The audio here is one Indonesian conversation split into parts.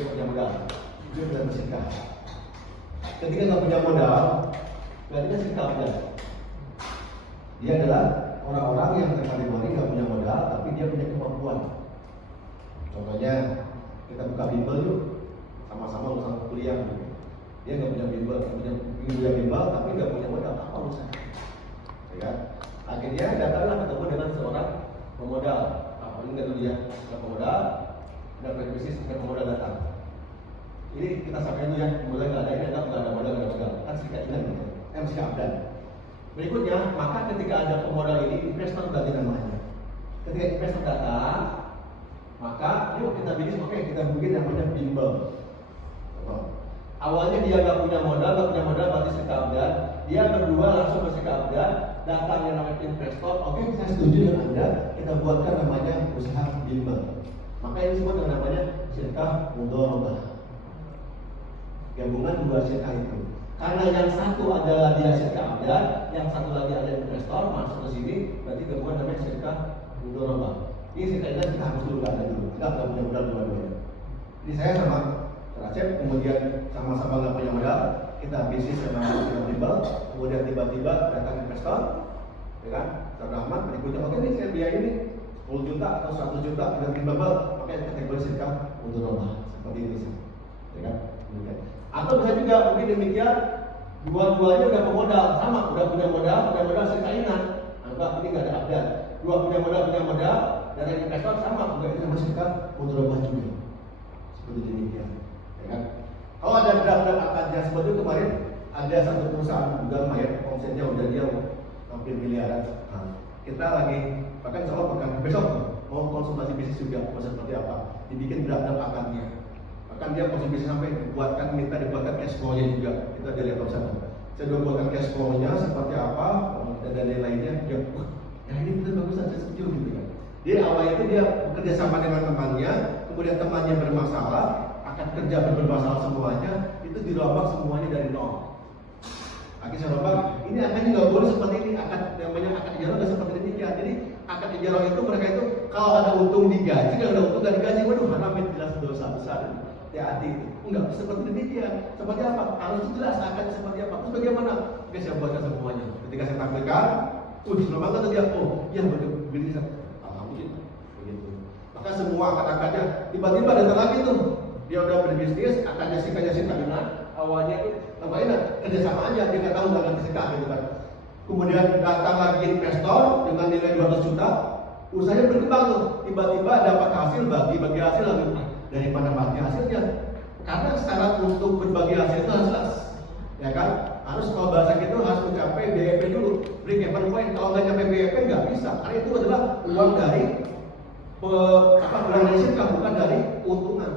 dia punya modal, dia sudah bersikap. Ketika nggak punya modal, berarti dia sikap aja. Dia adalah orang-orang yang terkategori nggak punya modal, tapi dia punya kemampuan. Contohnya, kita buka bimbel yuk, sama-sama urusan kuliah. Dia nggak punya bimbel, punya bimbel, tapi nggak punya modal, apa urusannya? Ya, akhirnya datanglah ketemu dengan seorang pemodal. Paling nggak dulu dia, pemodal, ada bisnis, pemodal datang. Ini kita sampaikan dulu ya, mulai nggak ada ini, nggak ada modal, nggak ada modal. Kan sedikit inan gitu, sedikit abdan. Berikutnya, maka ketika ada pemodal ini, investor ganti namanya. Ketika investor datang, maka yuk kita bikin, oke, kita bikin namanya bimbel. Awalnya dia nggak punya modal berarti sedikit abdan. Dia berdua langsung ke sedikit abdan, datang yang namanya investor. Oke, saya setuju dengan Anda, kita buatkan namanya usaha bimbel. Maka ini disebut dengan namanya syirkah mudharabah. Gabungan dua syirkah itu. Karena yang satu adalah dia syirkah abdan, yang satu lagi ada investor masuk ke sini, berarti gabungan namanya syirkah mudharabah. Ini syirkah kita harus dulu ada dulu, nggak punya modal dua-duanya. Jadi saya sama Acep, kemudian sama-sama nggak punya modal, kita bisnis sama bimbel, kemudian tiba-tiba datang investor, ya kan? Saudara Ahmad berikutnya, oke nih saya biaya ini 10 juta atau 100 juta dengan bimbel, oke kategori syirkah mudharabah seperti itu, ya kan? Atau bisa juga mungkin demikian, dua-duanya udah pemodal, sama, udah punya modal syirkah inan, anggap ini nggak ada abdan, dua punya modal, dan yang investor sama, juga itu sama syirkah mudharabah juga, seperti demikian. Ya kan? Kalau ada draft akadnya seperti itu kemarin ada satu perusahaan juga lumayan omsetnya udah dia hampir miliaran. Nah, kita lagi bahkan insya Allah besok mau konsultasi bisnis juga mau seperti apa, dibikin draft akadnya. Bahkan dia konsultasi bisnis sampai minta dibuatkan cash flow-nya juga. Kita ada lihat sana. Saya udah buatkan cash flow-nya seperti apa dan lainnya. Dia, ya ini benar bagus saja setuju gitu kan. Dia awalnya itu dia bekerja sama dengan temannya, kemudian temannya bermasalah. Kerja bermasalah semuanya itu dirombak semuanya dari nol. Akhirnya saya rombak, ini akadnya nggak boleh seperti ini, akad namanya akad ijarah nggak seperti demikian. Jadi akad ijarah itu mereka itu kalau ada untung digaji, kalau ada untung nggak digaji, waduh haram itu jelas dosa besar. Hati-hati itu, enggak seperti demikian. Seperti apa? Harus jelas akadnya seperti apa. Terus bagaimana? Oke saya buatkan semuanya. Ketika saya tampilkan, senang banget dia, oh iya betul, begini alhamdulillah begitu. Maka semua akad-akadnya tiba-tiba datang lagi tuh. Dia udah berbisnis, akan syirkah benar. Awalnya itu namanya kerjasama aja, dia nggak tahu nggak ngerti syirkah gitu kan. Kemudian datang lagi investor dengan nilai 200 juta, usahanya berkembang tuh. Tiba-tiba dapat hasil, bagi hasil lagi dari mana bagi hasilnya. Karena syarat untuk berbagi hasil itu harus jelas, ya kan? Harus kalau bahasa gitu harus mencapai BEP dulu, break even point. Kalau nggak capai BEP nggak bisa, karena itu adalah uang dari uang dari syirkah, bukan dari keuntungan.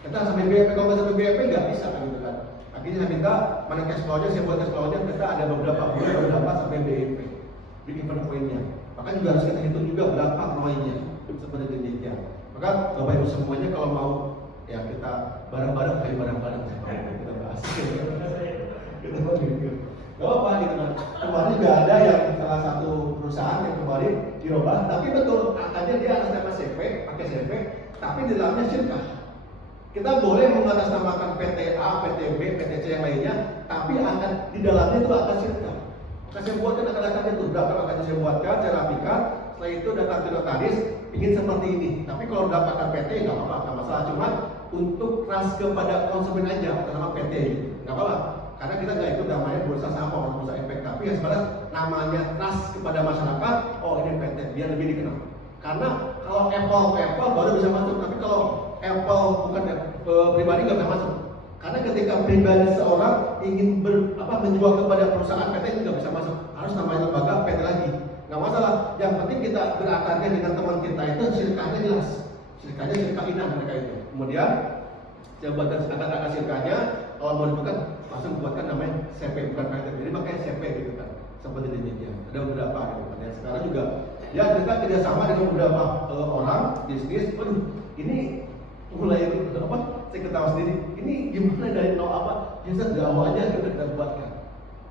Kita sampai BEP, kalau nggak sampai BEP nggak bisa kan gitu kan. Akhirnya saya minta mana cash flow-nya, saya buat cash flow-nya, kita ada beberapa bulan berapa sampai BEP, bikin poin-poinnya. Maka juga harus kita hitung juga berapa ROI-nya seperti demikian. Maka Bapak Ibu semuanya kalau mau ya kita bareng-bareng kita bahas. Kita mau gitu. Gak apa gitu kan. Kemarin juga ada yang salah satu perusahaan yang kemarin dirubah, tapi betul akadnya dia atas nama CV, pakai CV, tapi di dalamnya syirkah. Kita boleh mengatasnamakan PT A, PT B, PT C yang lainnya, tapi akan di dalamnya itu akan syirkah. Maka saya buatkan akad-akadnya itu, berapa akadnya saya buatkan, saya rapikan. Setelah itu datang ke notaris, ingin seperti ini. Tapi kalau dapatkan PT nggak apa-apa, nggak masalah. Cuma untuk trust kepada konsumen aja, nama PT, nggak apa-apa. Karena kita nggak ikut namanya bursa saham atau bursa efek, tapi yang sebenarnya namanya trust kepada masyarakat. Oh ini PT, biar lebih dikenal. Karena kalau Apple baru bisa masuk, tapi kalau Apple bukan pribadi nggak bisa masuk. Karena ketika pribadi seorang ingin menjual kepada perusahaan PT itu nggak bisa masuk, harus namanya lembaga PT lagi. Nggak masalah. Yang penting kita berakadnya dengan teman kita itu syirkahnya jelas. Syirkahnya syirkah inan mereka itu. Kemudian saya buatkan akad syirkahnya. Kalau mau dibuka langsung buatkan namanya CP bukan PT. Jadi makanya CP gitu kan. Seperti demikian. Ada beberapa gitu kan. Dan sekarang juga ya kita kerjasama dengan beberapa orang bisnis. Waduh, ini mulai saya ketawa sendiri. Ini gimana dari nol Biasa dari awal aja kita buatkan.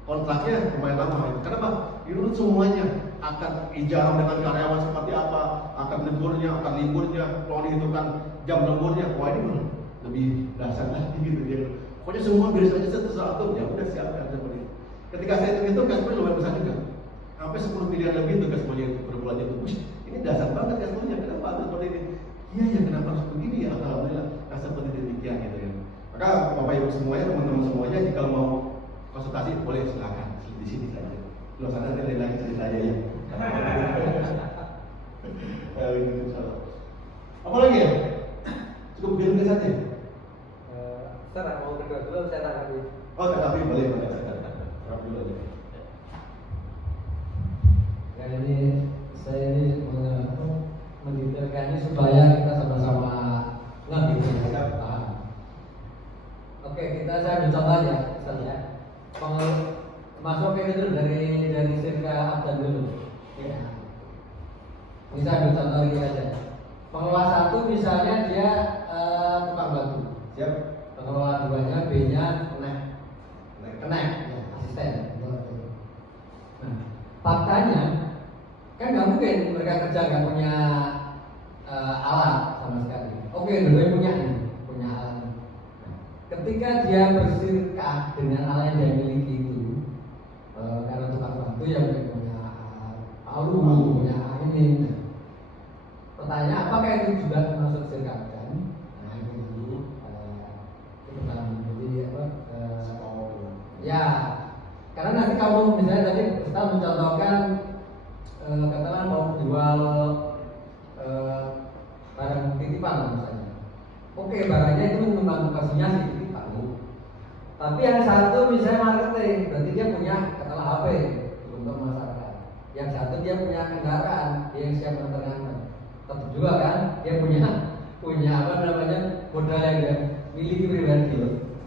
Kontraknya lumayan lama. Kenapa? Diurut semuanya. Akan ijarah dengan karyawan seperti apa, akan liburnya, kalau dihitungkan jam lemburnya. Wah ini lebih gitu dia. Pokoknya semua beres aja terserah atom, ya udah siapkan seperti itu. Ketika saya hitung cash flow lumayan besar juga. Sampai 10 miliar lebih tuh cash flow-nya itu per bulannya itu. Wih, ini dasar banget cash flow-nya. Kenapa harus seperti ini? Iya ya, kenapa harus begini ya? Alhamdulillah, nah seperti demikian gitu ya. Maka Bapak Ibu semuanya, teman-teman semuanya, jika mau konsultasi boleh silakan di sini saja. Luar sana ada lagi cerita aja ya. Apa lagi ya? Cukup biru saja. Ustaz, mau kedua dulu saya tanggapi. Oh, tanggapi boleh. Tanggapi dulu aja. Ya, ini saya ini mendetailkannya supaya kita sama-sama ngerti ya, paham. Oke, saya ambil contoh aja, Ustaz ya. Masuk ke itu dari Sirka Abdan dulu. Ya. Ini saya ambil contoh ini aja. Pengelola satu misalnya dia tukang batu. Siap. Pengelola duanya B-nya kenek, ya, asisten. Nah, faktanya kan nggak mungkin mereka kerja nggak punya alat sama sekali. Oke, dua punya alat. Nah, ketika dia berserikah dengan alat yang dia miliki itu, karena tukang batu yang punya palu, punya ini. Nah, pertanyaan apakah itu juga masuk serikatan? Nah, itu pertanyaan. Jadi apa? Ya, karena nanti kamu misalnya tadi kita mencontohkan katakanlah mau jual barang titipan misalnya. Oke, barangnya itu membantu konsinyasi titipan. Tapi yang satu misalnya marketing, berarti dia punya katakanlah HP untuk masyarakat. Yang satu dia punya kendaraan, dia yang siap mengantar. Tentu juga kan, dia punya apa namanya modal yang dia miliki pribadi.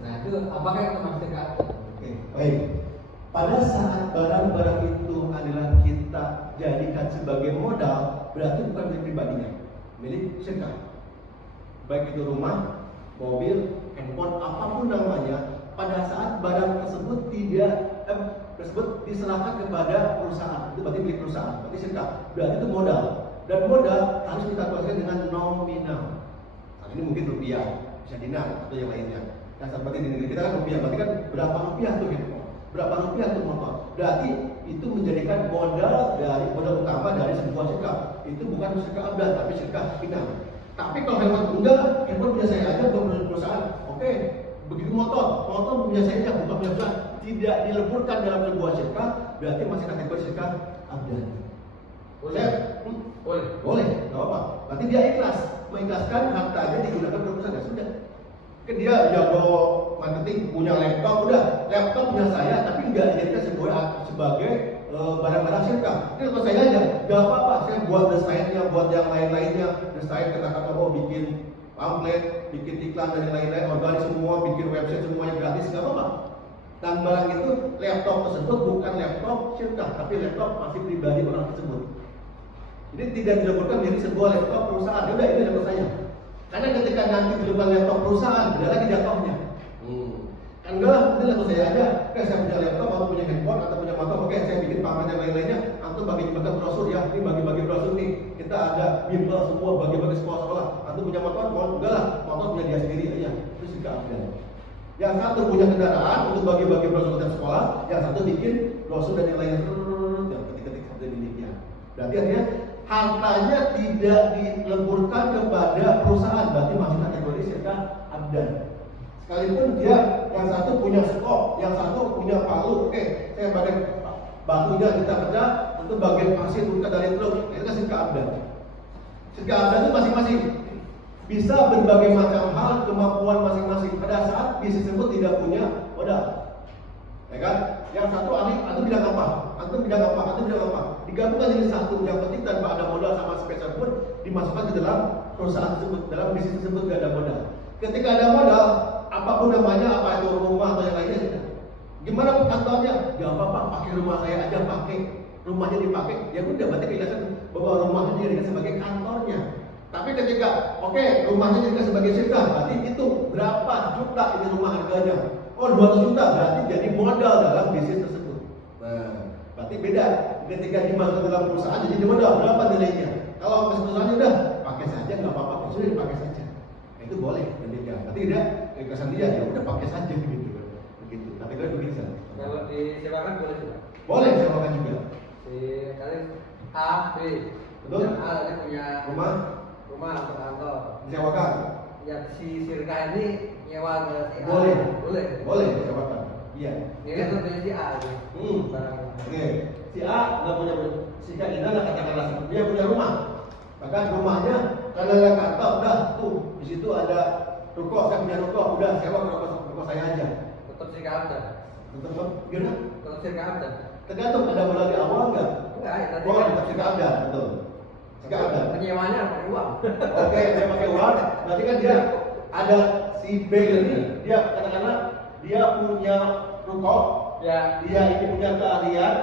Nah itu apakah itu maksudnya? Oke, baik. Pada saat barang-barang itu adalah kita jadikan sebagai modal, berarti bukan milik pribadinya, milik syirkah. Baik itu rumah, mobil, handphone, apapun namanya. Pada saat barang tersebut tersebut diserahkan kepada perusahaan, itu berarti milik perusahaan, berarti syirkah. Berarti itu modal. Dan modal harus kita kalkulasikan dengan nominal. Nah, ini mungkin rupiah, bisa dinar atau yang lainnya. Nah, seperti di negeri kita kan rupiah, berarti kan berapa rupiah tuh handphone, berapa rupiah tuh motor. Berarti itu menjadikan modal utama dari sebuah syirkah. Itu bukan syirkah abdan, tapi syirkah final. Tapi kalau handphone enggak, handphone punya saya aja, bukan perusahaan. Oke, begitu motor punya saya aja, bukan punya perusahaan. Tidak dileburkan dalam sebuah syirkah, berarti masih kategori syirkah abdan. Boleh, nggak apa. Berarti dia mengikhlaskan hartanya digunakan untuk perusahaan, ya sudah. Kan dia jago marketing, punya laptop, udah laptop punya saya, tapi nggak dijadikan sebagai barang-barang syirkah. Ini laptop saya aja, nggak apa-apa. Saya buat desainnya, buat yang lain-lainnya, desain kata-kata bikin pamflet, bikin iklan dan yang lain-lain, organik semua, bikin website semuanya gratis, nggak apa-apa. Dan barang itu laptop tersebut bukan laptop syirkah, tapi laptop masih pribadi orang tersebut. Jadi tidak dilakukan menjadi sebuah laptop perusahaan. Yaudah, ini laptop saya. Karena ketika nanti dilakukan laptop perusahaan, beda lagi jatuhnya. Kan enggak lah, ini laptop saya aja. Oke, saya punya laptop, atau punya handphone, atau punya motor. Oke, saya bikin pameran yang lain-lainnya. Atau bagi-bagi brosur ya, ini bagi-bagi brosur nih. Kita ada bimbel semua, bagi-bagi sekolah-sekolah. Atau punya motor, enggak lah, motor punya dia sendiri aja. Itu juga ada. Yang satu punya kendaraan untuk bagi-bagi brosur setiap sekolah, yang satu bikin brosur dan yang lainnya. Yang ketik-ketik seperti demikian. Berarti artinya hartanya tidak dileburkan kepada perusahaan, berarti masih kategori syirkah abdan. Sekalipun dia yang satu punya skop, yang satu punya palu, oke, saya bagian batunya kita kerja untuk bagian pasir kita dari truk, itu kan syirkah abdan. Syirkah abdan itu masing-masing bisa berbagai macam hal, kemampuan masing-masing. Pada saat bisnis tersebut tidak punya modal, ya kan? Yang satu ahli, antum bidang apa? Antum bidang apa? Digabungkan jadi satu. Yang penting tanpa ada modal sama spesial pun dimasukkan ke dalam perusahaan tersebut, dalam bisnis tersebut gak ada modal. Ketika ada modal, apapun namanya, apa itu rumah atau yang lainnya, sudah. Gimana kantornya? Gak apa-apa, pakai rumah saya aja, pakai rumahnya dipakai. Ya udah, berarti kelihatan bahwa rumahnya dijadikan sebagai kantornya. Tapi ketika, oke, rumahnya dijadikan sebagai syirkah, berarti itu berapa juta ini rumah harganya? Oh, 200 juta, berarti jadi modal dalam bisnis tersebut. Nah, berarti beda. Ketika dimasukkan dalam perusahaan jadi modal, berapa nilainya? Kalau perusahaan udah pakai saja, nggak apa-apa, sudah dipakai saja. Itu itu boleh ketika. Berarti dia keikhlasan dia ya udah pakai saja gitu. Begitu. Kategori begitu. Kalau disewakan boleh juga. Boleh sewakan juga. Di kalian A, B. Betul. Yang A tadi punya Rumah atau kantor. disewakan. Yang si Sirka ini nyewa ke si A. Boleh. Boleh. Disewakan. Iya. Ini kan punya si A. Barang. Oke. Si A nggak punya, si Kak Ina nggak katakanlah dia punya rumah. Bahkan rumahnya kalau ada kantor udah tuh di situ ada ruko, saya punya ruko, udah sewa ruko saya aja. Tetap Sirka Abda. Untuk gimana? Tetap Sirka Abda. Tergantung ada modal di awal nggak? Enggak, ya tadi Oh, kan tetap Sika ada, betul. Sika ada. penyewanya pakai uang. Oke, saya pakai uang. Berarti kan dia ada si B ini, dia katakanlah dia punya ruko, Ya. dia ini punya keahlian,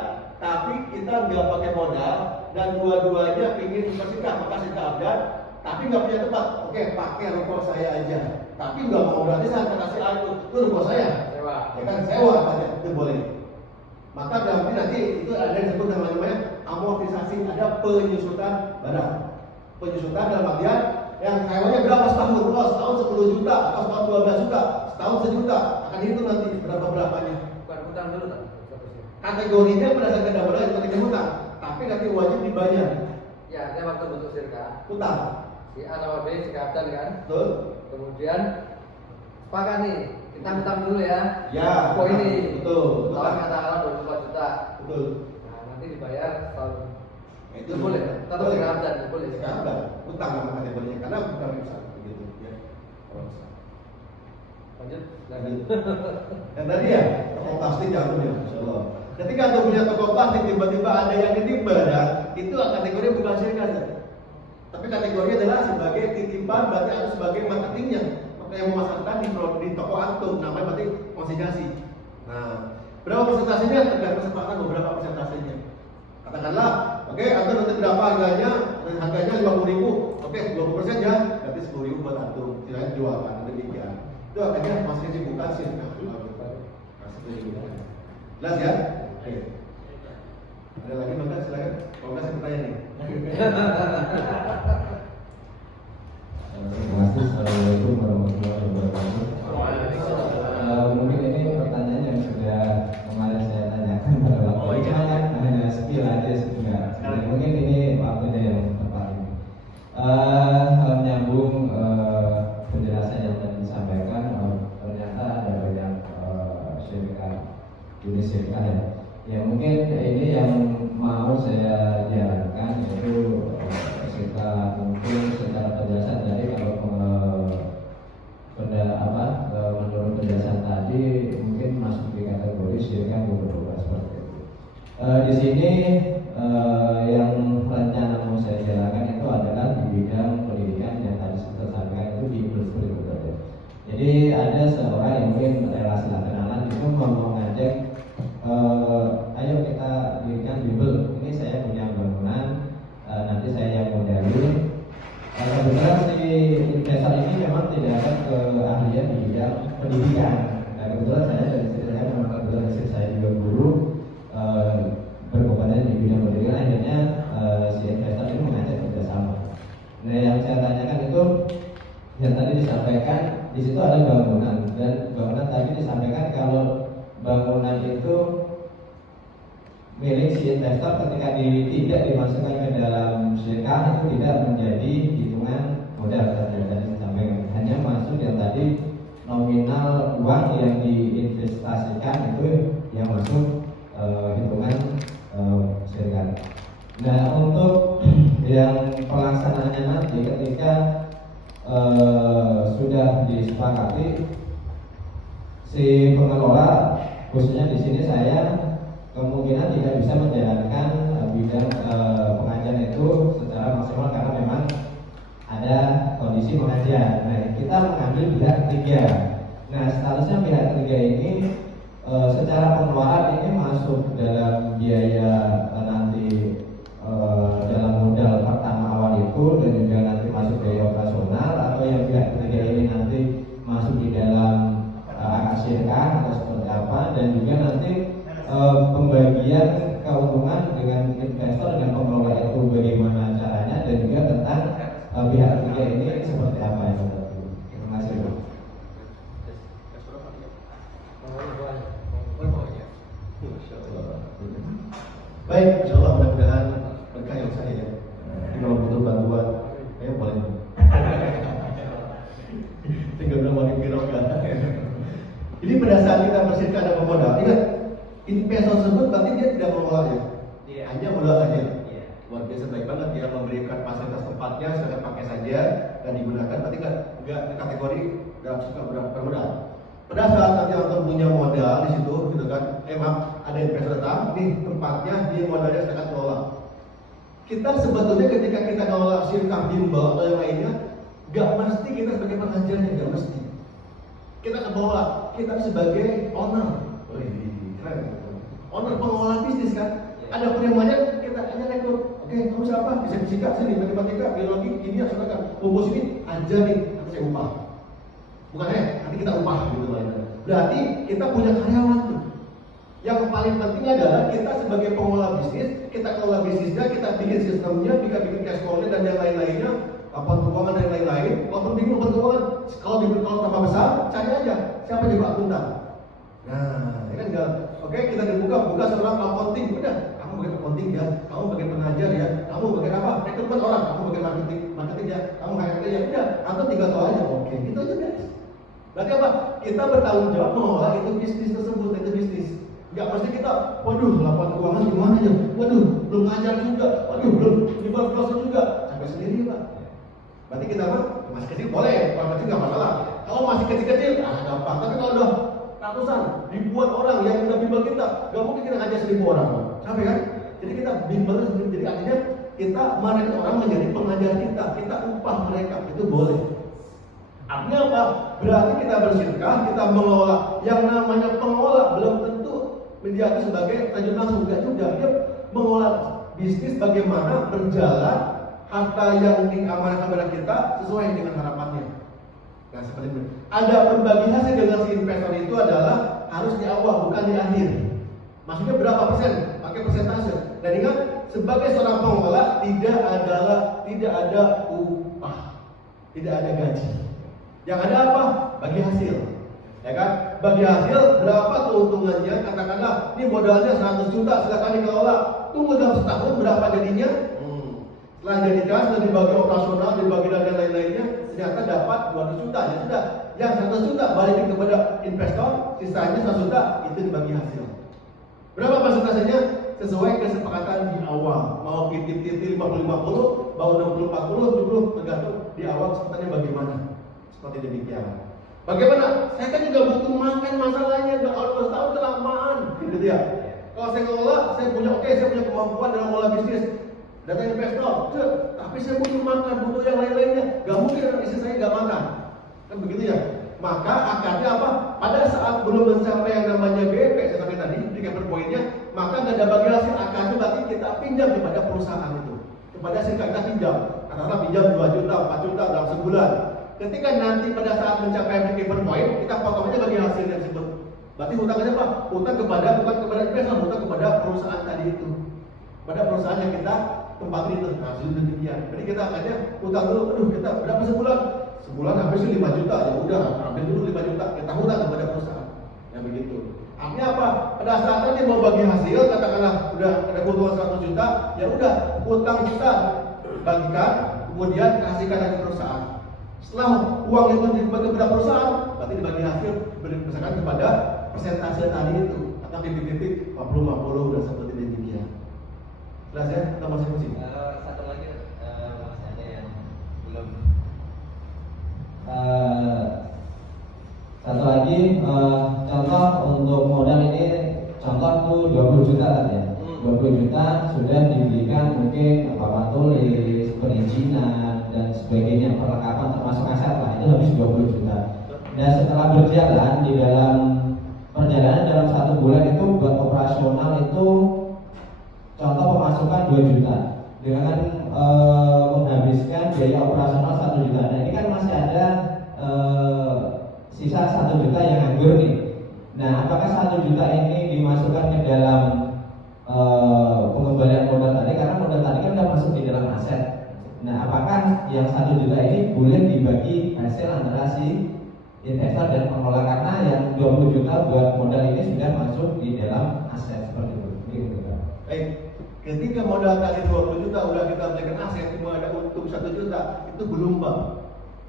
tapi kita nggak pakai modal dan dua-duanya ingin bersikap, maka Sika Abdan, tapi nggak punya tempat. Oke, pakai ruko saya aja. Tapi nggak mau berarti saya kasih itu ruko saya. Sewa. Ya kan sewa aja, itu boleh. Maka berarti nanti itu ada yang disebut namanya amortisasi, ada penyusutan barang. Penyusutan dalam artian yang sewanya berapa setahun? Oh, setahun 10 juta, atau setahun 12 juta, setahun 1 juta. Akan itu nanti berapa-berapanya. Bukan utang dulu tak? Kategorinya berdasarkan dana itu kategori hutang, tapi nanti wajib dibayar. Ya, dia waktu bentuk Sirka. Hutang. Si A sama B, Sirka Abdan kan? Betul? Kemudian sepakat nih, kita utang dulu ya. Ya. Oh ini. Betul. Tahun katakanlah 24 juta. Betul. Nah, nanti dibayar tahun. Itu boleh. Tetap boleh. Sirka Abdan, boleh. Sika Abdan. Hutang nama kategorinya karena bukan besar begitu ya. Kalau besar. Lanjut. Lanjut. Dan tadi ya, toko plastik jago ya, insyaallah. Ketika anda punya toko plastik tiba-tiba ada yang nitip barang, itu kategori bukan Sirka. Tapi kategorinya adalah sebagai titipan, berarti atau sebagai marketingnya. Maka yang memasarkan di toko antum, namanya berarti konsinyasi. Nah, berapa persentasenya? Tergantung kesepakatan beberapa persentasenya. Katakanlah, oke, antum nanti berapa harganya? Dan harganya 50.000. Oke, 20% ya, berarti 10.000 buat antum. Silahkan jualkan, demikian. Itu akhirnya konsinyasi bukan Sirka. Jelas ya? Oke. Ada lagi maka silakan. Kalau nggak saya bertanya nih. Terima kasih. Assalamualaikum warahmatullahi wabarakatuh. Mungkin ini pertanyaan yang sudah kemarin saya tanyakan pada waktu itu, cuma kan hanya skill aja sebenarnya. Dan mungkin ini waktunya yang tepat ini. Menyambung penjelasan yang tadi disampaikan, ternyata ada banyak jenis syarikat ya. Ya mungkin ini yang mau saya jalankan yaitu kita mungkin secara penjelasan tadi kalau menurut penjelasan tadi mungkin masuk di kategori syarikat berubah seperti itu. Di sini yang rencana mau saya jalankan itu adalah di bidang pendidikan yang tadi saya sampaikan itu di industri betul. Jadi ada seorang yang mungkin relasi kenalan itu mau mengajak ayo kita dirikan bimbel. Ini saya punya bangunan, nanti saya yang modali. Kebetulan si investor ini memang tidak ada keahlian di bidang pendidikan. Kebetulan saya dari istri saya memang kebetulan istri saya juga guru berkompeten di bidang pendidikan. Akhirnya si investor ini mengajak kerjasama. Nah yang saya tanyakan itu yang tadi disampaikan di situ ada bangunan dan bangunan tadi disampaikan kalau bangunan itu milik si investor ketika tidak dimasukkan ke dalam syirkah itu tidak menjadi hitungan modal tadi disampaikan, hanya masuk yang tadi nominal uang yang diinvestasikan itu yang masuk hitungan syirkah. Nah untuk yang pelaksanaannya nanti ketika sudah disepakati si pengelola, khususnya di sini saya kemungkinan tidak bisa menjalankan bidang pengajian itu secara maksimal karena memang ada kondisi pengajian. Nah, kita mengambil pihak ketiga. Nah, statusnya pihak ketiga ini secara pengeluaran ini masuk dalam biaya nanti dalam modal pertama awal itu dan juga nanti masuk biaya operasional, atau yang pihak ketiga ini nanti masuk di dalam akad syirkah atau seperti apa, dan juga nanti pembagian keuntungan dengan investor dan pengelola itu bagaimana caranya, dan juga tentang pihak ketiga ini seperti apa itu. Terima Baik, insya Allah mudah-mudahan berkah yang saya ya. Jadi kalau butuh bantuan, boleh. Tinggal bilang mau dipirok kan. Jadi pada saat kita bersihkan ada pemodal, ingat investor tersebut berarti dia tidak mengelola ya, hanya modal saja. Luar biasa baik banget dia memberikan fasilitas tempatnya, silakan pakai saja dan digunakan. Berarti nggak kategori dalam suka bermodal. Pada saat nanti orang punya modal di situ, gitu kan, ada investor datang, nih tempatnya, dia modalnya silakan kelola. Kita sebetulnya ketika kita kelola sirkap bimbel atau yang lainnya, nggak mesti kita sebagai pengajarnya, nggak mesti. Kita kelola, kita sebagai owner, keren. Owner pengelola bisnis kan, ada penerimaannya kita hanya rekrut. Oke, kamu siapa? Bisa fisika, sini matematika, biologi, kimia, silakan. Kumpul sini, ajar nih, nanti saya upah. Bukan nanti kita upah gitu lainnya. Berarti kita punya karyawan tuh. Yang paling penting adalah kita sebagai pengelola bisnis, kita kelola bisnisnya, kita bikin sistemnya, kita bikin cash flow-nya dan yang lain-lainnya, laporan keuangan dan lain-lain. Walaupun bingung laporan keuangan, kalau tambah besar, cari aja siapa juga akuntan. Nah, ini kan enggak. Oke, kita buka seorang accounting, udah. Kamu bagian accounting ya, kamu bagian pengajar ya, kamu bagian apa? Rekrutmen orang, kamu bagian marketing ya, kamu HRD ya, udah. Atau tinggal tahu aja, oke, itu aja guys. Berarti apa? Kita bertanggung jawab mengelola itu bisnis tersebut, itu bisnis. Enggak mesti kita, waduh, laporan keuangan gimana ya? Waduh, belum ngajar juga, waduh, belum jual proses juga, sampai sendiri pak. Berarti kita masih kecil boleh, kalau kecil nggak masalah. Kalau masih kecil-kecil, gampang. Tapi kalau udah ratusan, ribuan orang yang udah bimbel kita, gak mungkin kita ngajar 1000 orang, sampai kan? Jadi kita bimbel sendiri, jadi akhirnya kita merekrut orang menjadi pengajar kita upah mereka, itu boleh. Artinya apa? Berarti kita bersyirkah, kita mengelola. Yang namanya pengelola belum tentu menjadi sebagai terjun langsung, enggak juga. Dia mengelola bisnis bagaimana berjalan harta yang diamanahkan kepada kita sesuai dengan harapannya. Nah seperti itu. Ada berbagi hasil dengan si investor itu adalah harus di awal bukan di akhir. Maksudnya berapa persen? Pakai persentase. Dan ingat sebagai seorang pengelola tidak ada upah, tidak ada gaji. Yang ada apa? Bagi hasil. Ya kan? Bagi hasil berapa keuntungannya? Katakanlah ini modalnya 100 juta, silakan dikelola. Tunggu dalam setahun berapa jadinya? Setelah jadikan, setelah dibagi operasional, dibagi dan lain-lainnya, ternyata dapat 200 juta. Ya sudah, yang 100 juta balikin kepada investor, sisanya 100 juta itu dibagi hasil. Berapa persentasenya? Sesuai kesepakatan di awal. Mau titik-titik 50-50, mau 60-40, 70, tergantung di awal kesempatannya bagaimana. Seperti demikian. Bagaimana? Saya kan juga butuh makan masalahnya, kalau 2 tahun kelamaan, gitu ya. Kalau saya kelola, saya punya kemampuan dalam mengelola bisnis. Data investor, tapi saya butuh makan, butuh yang lain-lainnya. Gak mungkin istri saya gak makan, kan begitu ya. Maka akarnya apa? Pada saat belum mencapai yang namanya BP, saya sampaikan tadi, di cover pointnya, maka gak ada bagi hasil. Akarnya berarti kita pinjam kepada perusahaan itu, kepada sirkap kita pinjam. Katakanlah pinjam 2 juta, 4 juta dalam sebulan. Ketika nanti pada saat mencapai cover point, kita potong aja bagi hasilnya tersebut. Berarti hutangnya apa? Hutang bukan kepada investor, hutang kepada perusahaan tadi itu, pada perusahaan yang kita tempat itu. Nah, sudah demikian. Jadi kita akhirnya hutang dulu. Aduh, kita berapa sebulan? Sebulan habis 5 juta. Ya udah, ambil dulu 5 juta. Kita hutang kepada perusahaan. Ya begitu. Artinya apa? Pada saat nanti mau bagi hasil, katakanlah udah ada keuntungan 100 juta, ya udah hutang kita bagikan, kemudian kasihkan lagi perusahaan. Setelah uang itu dibagi kepada perusahaan, berarti dibagi hasil berdasarkan kepada persentase tadi itu. Atau titik-titik 50-50 dan seperti demikian. Jelas ya? Kita masing-masing. Satu lagi masih ada yang belum. Satu lagi contoh untuk modal ini, contoh tuh 20 juta tadi ya. 20 juta sudah diberikan mungkin papan tulis, perizinan dan sebagainya, perlengkapan termasuk aset lah, itu habis 20 juta. Dan setelah berjalan di dalam perjalanan dalam 1 bulan itu buat operasional itu contoh pemasukan 2 juta dengan menghabiskan biaya operasional 1 juta. Nah ini kan masih ada sisa 1 juta yang nganggur nih. Nah apakah 1 juta ini dimasukkan ke dalam pengembalian modal tadi, karena modal tadi kan sudah masuk di dalam aset. Nah apakah yang 1 juta ini boleh dibagi hasil antara si investor dan pengelola, karena yang 20 juta buat modal ini sudah masuk di dalam aset seperti itu. Baik. Ketika modal tadi 20 juta udah kita belikan aset cuma ada untung 1 juta, itu belum bang,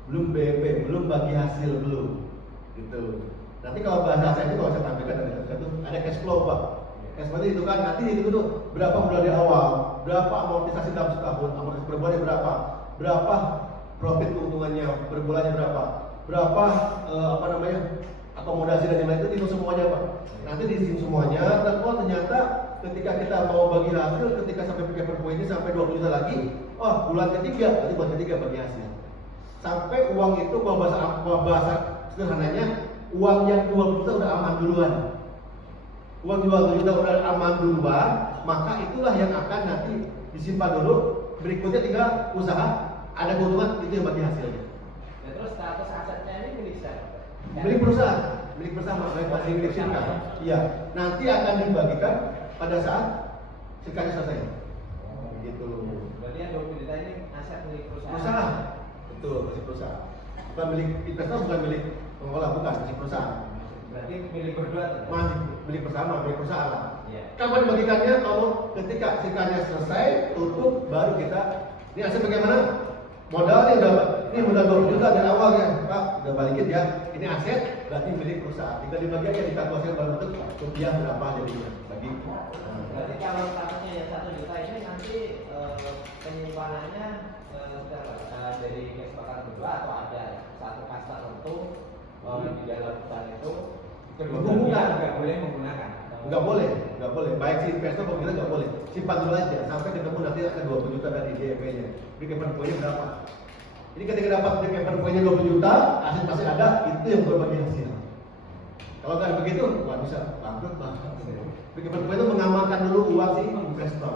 belum BEP, belum bagi hasil belum, gitu. Nanti kalau bahasa saya itu kalau saya tampilkan ada cash flow pak. Cash flow itu kan nanti itu tuh berapa modal di awal, berapa amortisasi dalam setahun, amortisasi per bulannya berapa profit keuntungannya per bulannya berapa akomodasi dan yang lain itu semuanya pak. Nanti dihitung semuanya, dan ternyata ketika kita mau bagi hasil, ketika sampai paper point ini sampai 20 juta lagi, bulan ketiga, berarti bulan ketiga bagi hasil. Sampai uang itu kalau bahasa sederhananya, uang yang 20 juta udah aman duluan. Uang 20 juta udah aman duluan, maka itulah yang akan nanti disimpan dulu. Berikutnya tinggal usaha, ada keuntungan, itu yang bagi hasilnya. Ya, terus status asetnya ini milik siapa? Milik perusahaan, milik bersama, masih milik sirka. Iya, nanti akan dibagikan pada saat sirkanya selesai. Gitu. Berarti yang 20 juta ini aset milik perusahaan. Perusahaan, betul, masih perusahaan. Bukan milik investor, bukan milik pengelola, bukan masih perusahaan. Berarti milik berdua tuh? Masih milik bersama, milik perusahaan. Iya. Kapan dibagikannya? Kalau ketika sirkanya selesai, tutup, baru kita. Ini aset bagaimana? Modalnya udah, ini modal 20 juta dari awal ya, Pak, udah balikin ya. Ini aset berarti milik perusahaan. Tinggal dibagi aja dikalkulasikan dalam bentuk rupiah berapa jadinya. Bagi. Berarti kalau statusnya yang 1 juta ini nanti penyimpanannya dari kesepakatan berdua atau ada satu kas tertentu di dalam perusahaan itu kedua belah nggak boleh menggunakan? Nggak boleh. Baik si investor maupun kita nggak boleh. Simpan dulu aja sampai ketemu nanti akan 20 juta dari DP-nya. Break-even point-nya berapa? Jadi ketika dapat break-even point-nya 20 juta, aset masih ada, itu yang berbagi hasil. Kalau nggak begitu, nggak bisa bangkrut lah. Break-even point itu mengamankan dulu uang si investor.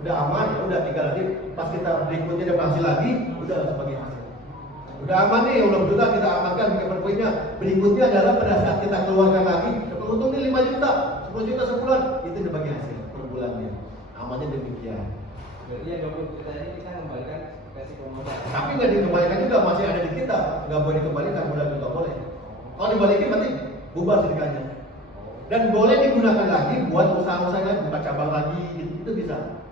Udah aman, ya udah tinggal nanti pas kita berikutnya dapat hasil lagi, udah langsung bagi hasil. Udah aman nih, udah juta kita amankan break-even point-nya. Berikutnya adalah pada saat kita keluarkan lagi, dapat untung nih 5 juta, 10 juta sebulan, itu dibagi hasil per bulannya. Amannya demikian. Berarti yang 20 juta ini kita kembalikan ke si pemuda. Tapi nggak dikembalikan juga, masih ada di kita, nggak boleh dikembalikan, modal juga boleh. Kalau dibalikin berarti bubar sirkanya. Dan boleh digunakan lagi buat usaha-usaha, buka cabang lagi, itu bisa.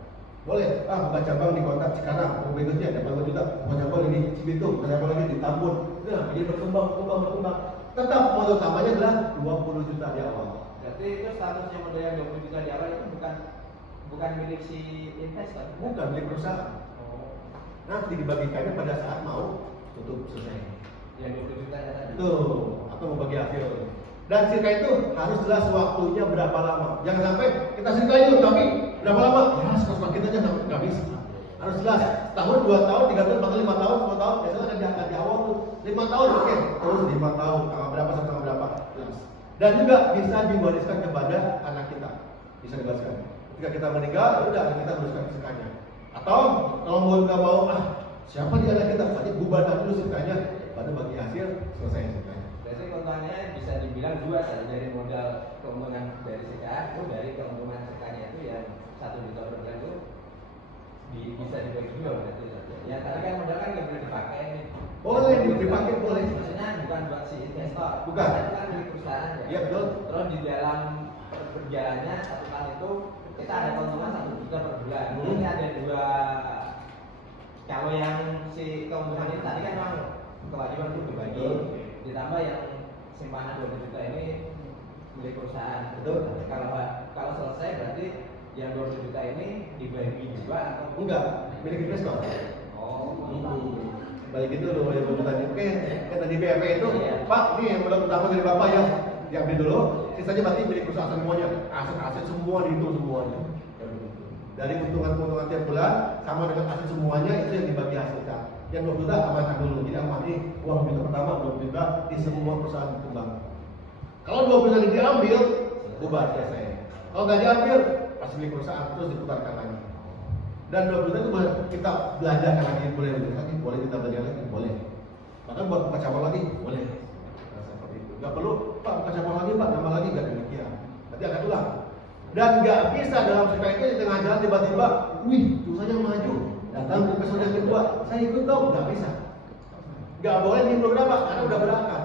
Boleh, buka cabang di kota Cikarang, berikutnya ada berapa juta, buka cabang ini Cibitung, buka cabang lagi di Tambun. Nah, jadi berkembang. Tetap modal utamanya adalah 20 juta di awal. Berarti itu statusnya modal yang 20 juta di awal itu bukan milik si investor? Bukan milik perusahaan. Nanti dibagikannya pada saat mau tutup selesai. Yang 20 juta ya tadi? Tuh, atau mau bagi hasil. Dan sirka itu harus jelas waktunya berapa lama. Jangan sampai kita sirka itu, tapi berapa lama? Ya, sekolah kita aja nggak bisa. Harus jelas. Tahun, 2 tahun, 3 tahun, bahkan 5 tahun, 10 tahun. Biasanya ada diangkat di awal tuh. 5 tahun, oke. Terus 5 tahun, tanggal berapa sampai tanggal berapa. Jelas. Dan juga bisa diwariskan kepada anak kita. Bisa diwariskan. Ketika kita meninggal, ya udah kita teruskan sirkanya. Atau kalau mau nggak mau, siapa di anak kita? Berarti bubarkan dulu sirkanya, baru bagi hasil selesai sirkanya. Berarti keuntungannya bisa dibilang dua saja, dari modal keuntungan dari sekarang itu dari keuntungan sekarang itu yang 1 juta per bulan itu bisa dibagi dua berarti saja. Ya tadi kan modal kan nggak boleh dipakai nih. Boleh dipakai, boleh. Maksudnya bukan buat si investor. Bukan. Itu kan milik perusahaan ya. Iya betul. Terus di dalam berjalannya satu tahun itu kita ada keuntungan 1 juta per bulan. Ini ada dua. Kalau yang si keuntungan ini tadi kan memang kewajiban untuk berbagi. Ditambah yang simpanan 20 juta ini milik perusahaan. Betul. Kalau selesai berarti yang 20 juta ini dibagi juga atau Enggak, milik investor. Balikin dulu yang 20 juta ini. Oke, kan tadi BFP itu, Pak, ini yang modal utama dari Bapak ya. Diambil dulu, sisanya berarti milik perusahaan semuanya. Aset-aset semua dihitung semuanya. Dari keuntungan tiap bulan sama dengan aset semuanya itu yang dibagi hasilkan. Yang 20 juta amankan dulu. Jadi amati uang juta pertama 20 juta di semua perusahaan berkembang. Kalau 20 juta ini diambil, bubar selesai. Kalau nggak diambil, pasti milik perusahaan terus diputarkan lagi. Dan 20 juta itu boleh kita belajarkan lagi, boleh kita belajar lagi, boleh. Bahkan buat buka cabang lagi, boleh. Nah, seperti itu. Nggak perlu, Pak buka cabang lagi, Pak nama lagi, nggak demikian. Nanti akan ulang. Dan nggak bisa dalam sirka itu di tengah jalan tiba-tiba, wih, perusahaannya maju. Datang ke episode yang kedua, saya ikut dong, nggak bisa. Nggak boleh di berapa, karena udah berangkat.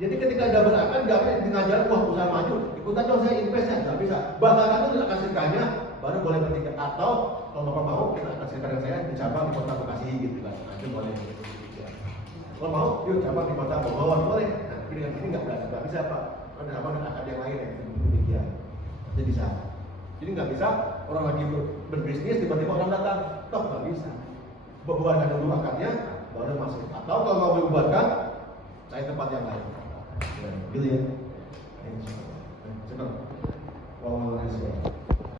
Jadi ketika udah berangkat, nggak bisa di tengah jalan, wah perusahaan maju, ikutan dong saya invest ya, nggak bisa. Batalkan itu akan sirkanya, baru boleh bertiga. Atau kalau bapak mau, kita akan ceritakan saya di cabang di kota Bekasi gitu kan. Nah, itu boleh. Kalau mau, yuk cabang di kota Bogor boleh. Nah, tapi dengan ini nggak bisa pak. Ada cabang dan akad yang lain ya, demikian. Jadi bisa. Jadi nggak bisa orang lagi berbisnis tiba-tiba orang datang, toh nggak bisa. Bubarkan dulu akadnya, baru masuk. Atau kalau mau dibubarkan, cari tempat yang lain. Gitu ya. Senang.